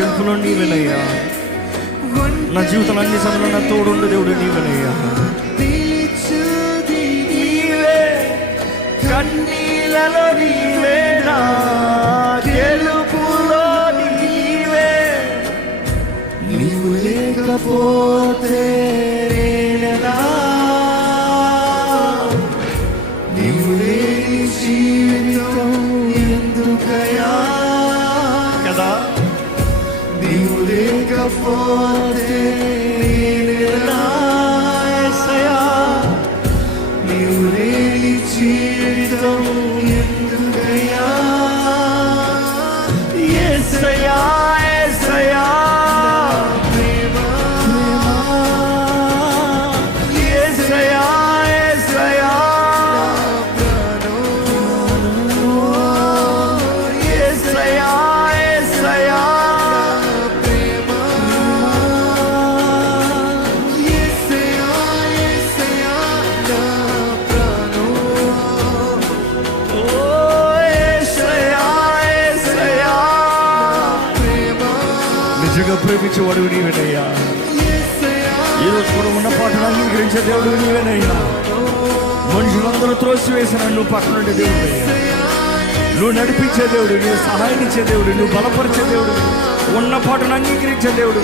తగ్గింపులో నీవేనయ్యా. నా జీవితంలో అన్ని సమయంలో నా తోడుండే దేవుడు నీవేనయ్యా. నీవే కన్నీలలో నీవే, నా గెలుపులో నీవే. నీవు లేకపోతే నేనెలా, నీవు లేని జీవితం ఎందుకయ్యా కదా. నీవు లేకపోతే నేనెలా యేసయ్యా, నీవు లేని జీవితం ఎందుకయ్యా. యేసయ్యా యేసయ్యా ప్రేమ, యేసయ్యా యేసయ్యా యేసయ్యా యేసయ్యా ప్రేమ, యేసయ్యా యేసయ్యా నా ప్రాణం. ఓ యేసయ్యా యేసయ్యా ప్రేమ. నిజంగా ప్రేమించేవాడు నీవేనయ్యా. ఈరోజు కూడా ఉన్న పాటను అంగీకరించే దేవుడు నీవేనయ్యా. మనుషులందరూ త్రోసివేసిన నువ్వు పక్కన ఉండే దేవుడు, నువ్వు నడిపించే దేవుడు, నువ్వు సహాయం ఇచ్చే దేవుడు, నువ్వు బలపరిచే దేవుడు, ఉన్న పాటను అంగీకరించే దేవుడు.